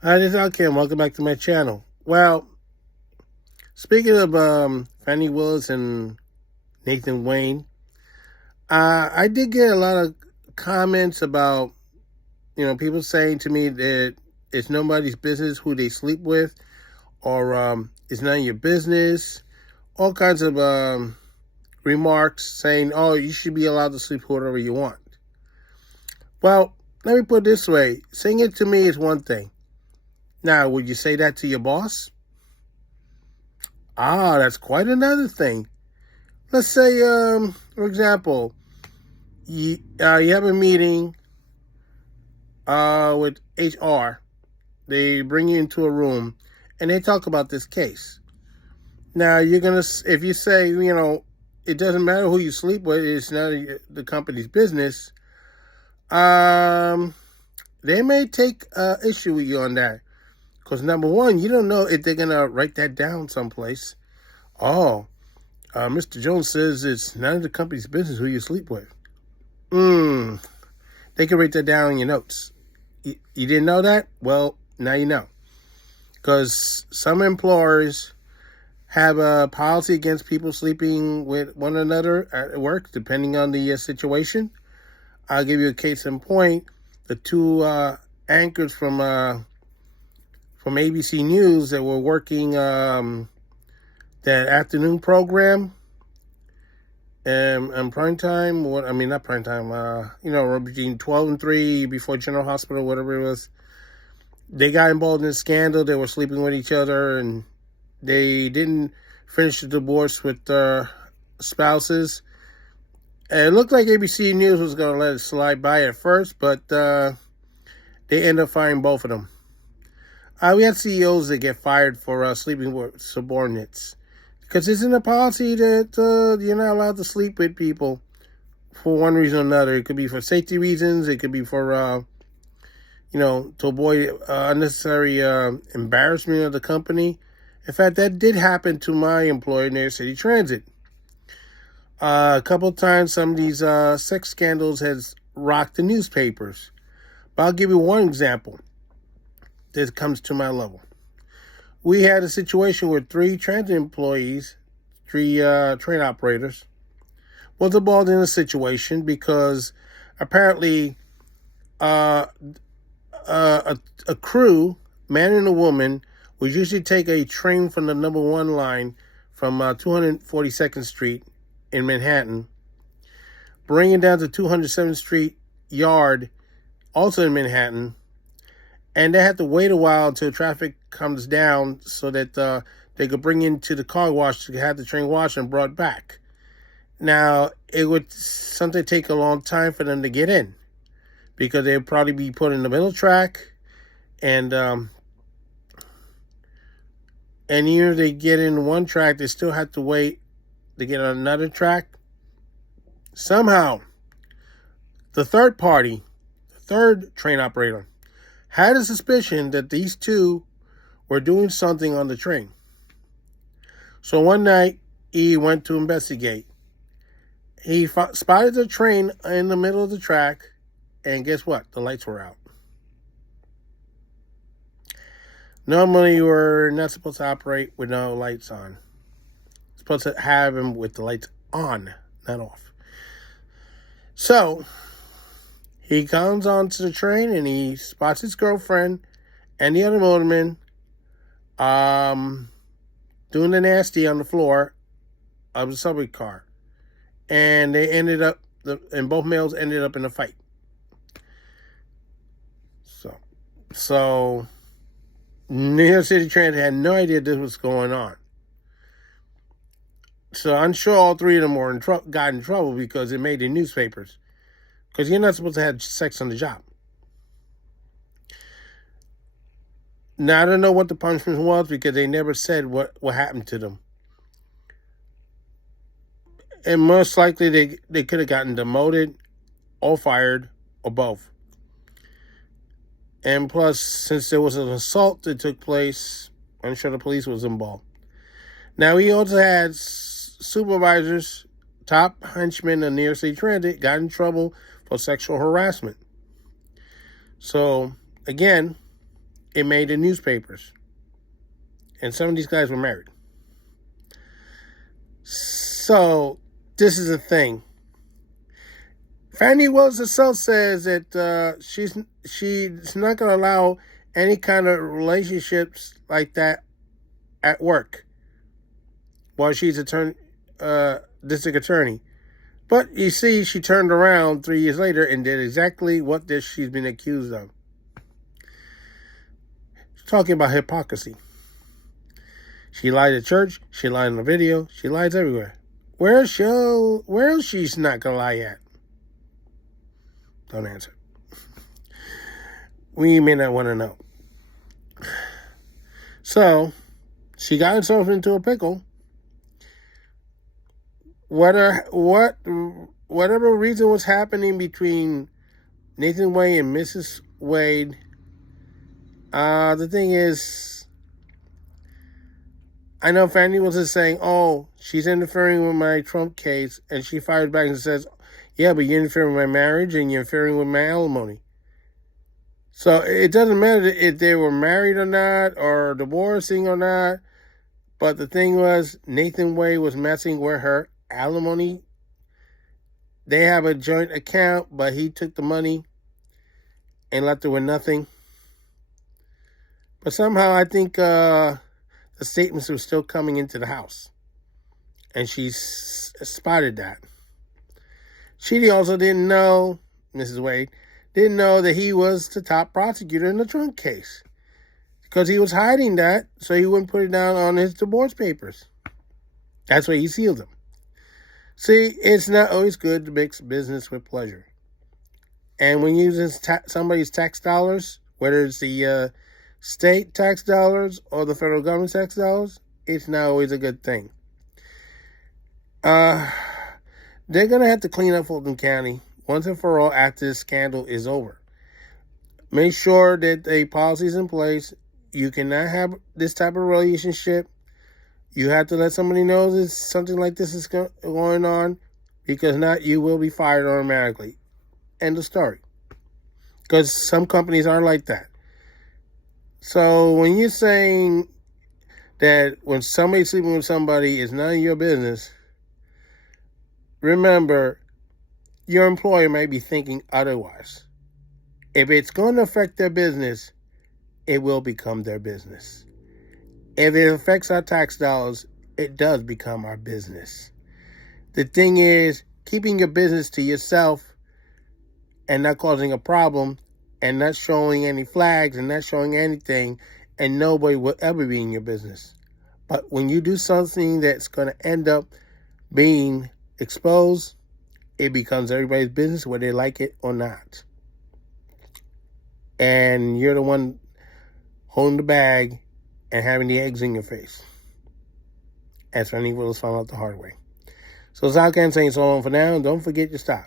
Hi, this is Alki, and welcome back to my channel. Well, speaking of Fannie Willis and Nathan Wayne, I did get a lot of comments about, people saying to me that it's nobody's business who they sleep with, or it's none of your business. All kinds of remarks saying, oh, you should be allowed to sleep with whoever you want. Well, let me put it this way. Saying it to me is one thing. Now, would you say that to your boss? That's quite another thing. Let's say, for example, you have a meeting with HR. They bring you into a room, and they talk about this case. Now, if you say, it doesn't matter who you sleep with, it's not the company's business, they may take issue with you on that. Because number one, you don't know if they're going to write that down someplace. Oh, Mr. Jones says it's none of the company's business who you sleep with. They can write that down in your notes. You didn't know that? Well, now you know. Because some employers have a policy against people sleeping with one another at work, depending on the situation. I'll give you a case in point. The two anchors from ABC News that were working that afternoon program and prime time, not prime time, between 12 and 3 before General Hospital, whatever it was. They got involved in a scandal. They were sleeping with each other, and they didn't finish the divorce with their spouses. And it looked like ABC News was going to let it slide by at first, but they ended up firing both of them. We had CEOs that get fired for sleeping with subordinates. Because isn't a policy that you're not allowed to sleep with people for one reason or another. It could be for safety reasons. It could be for, to avoid unnecessary embarrassment of the company. In fact, that did happen to my employer near City Transit. A couple of times, some of these sex scandals has rocked the newspapers. But I'll give you one example that comes to my level. We had a situation where 3 transit employees, 3 train operators, was involved in a situation because apparently a crew, man and a woman, would usually take a train from the number 1 line from 242nd Street in Manhattan, bring it down to 207th Street Yard, also in Manhattan, and they had to wait a while until traffic comes down so that they could bring into the car wash to have the train washed and brought back. Now, it would something take a long time for them to get in because they'd probably be put in the middle track, and even if they get in one track, they still have to wait to get on another track. Somehow, the third party, the third train operator, had a suspicion that these two were doing something on the train. So one night, he went to investigate. He spotted the train in the middle of the track, and guess what? The lights were out. Normally, you were not supposed to operate with no lights on. You're supposed to have them with the lights on, not off. So he comes onto the train and he spots his girlfriend and the other motorman doing the nasty on the floor of the subway car. And both males ended up in a fight. So New York City Transit had no idea this was going on. So I'm sure all 3 of them were got in trouble because it made the newspapers. Because you're not supposed to have sex on the job. Now, I don't know what the punishment was because they never said what happened to them. And most likely they could have gotten demoted or fired or both. And plus, since there was an assault that took place, I'm sure the police was involved. Now, we also had supervisors, top henchmen in New York City Transit got in trouble for sexual harassment. So, again, It made the newspapers. And some of these guys were married. So, this is the thing. Fannie Willis herself says that she's not going to allow any kind of relationships like that at work while she's district attorney. But you see, she turned around 3 years later and did exactly what she's been accused of. She's talking about hypocrisy. She lied at church. She lied in the video. She lies everywhere. Where else she's not going to lie at? Don't answer. We may not want to know. So, she got herself into a pickle. Whatever reason was happening between Nathan Wade and Mrs. Wade, the thing is, I know Fannie was just saying, oh, she's interfering with my Trump case, and she fired back and says, yeah, but you're interfering with my marriage and you're interfering with my alimony. So it doesn't matter if they were married or not, or divorcing or not, but the thing was, Nathan Wade was messing with her alimony. They have a joint account, but he took the money and left her with nothing. But somehow I think the statements were still coming into the house. And she spotted that. She also didn't know, Mrs. Wade, didn't know that he was the top prosecutor in the Trump case. Because he was hiding that so he wouldn't put it down on his divorce papers. That's why he sealed them. See, it's not always good to mix business with pleasure. And when using somebody's tax dollars, whether it's the state tax dollars or the federal government tax dollars, it's not always a good thing. They're going to have to clean up Fulton County once and for all after this scandal is over. Make sure that the policy's in place. You cannot have this type of relationship. You have to let somebody know that something like this is going on, because not you will be fired automatically. End of story. Because some companies are like that. So when you're saying that when somebody's sleeping with somebody, it's none of your business, remember, your employer might be thinking otherwise. If it's going to affect their business, it will become their business. If it affects our tax dollars, it does become our business. The thing is, keeping your business to yourself and not causing a problem and not showing any flags and not showing anything, and nobody will ever be in your business. But when you do something that's going to end up being exposed, it becomes everybody's business, whether they like it or not. And you're the one holding the bag and having the eggs in your face. As Fannie Willis found out the hard way. So Zalkan saying so long for now. Don't forget to stop.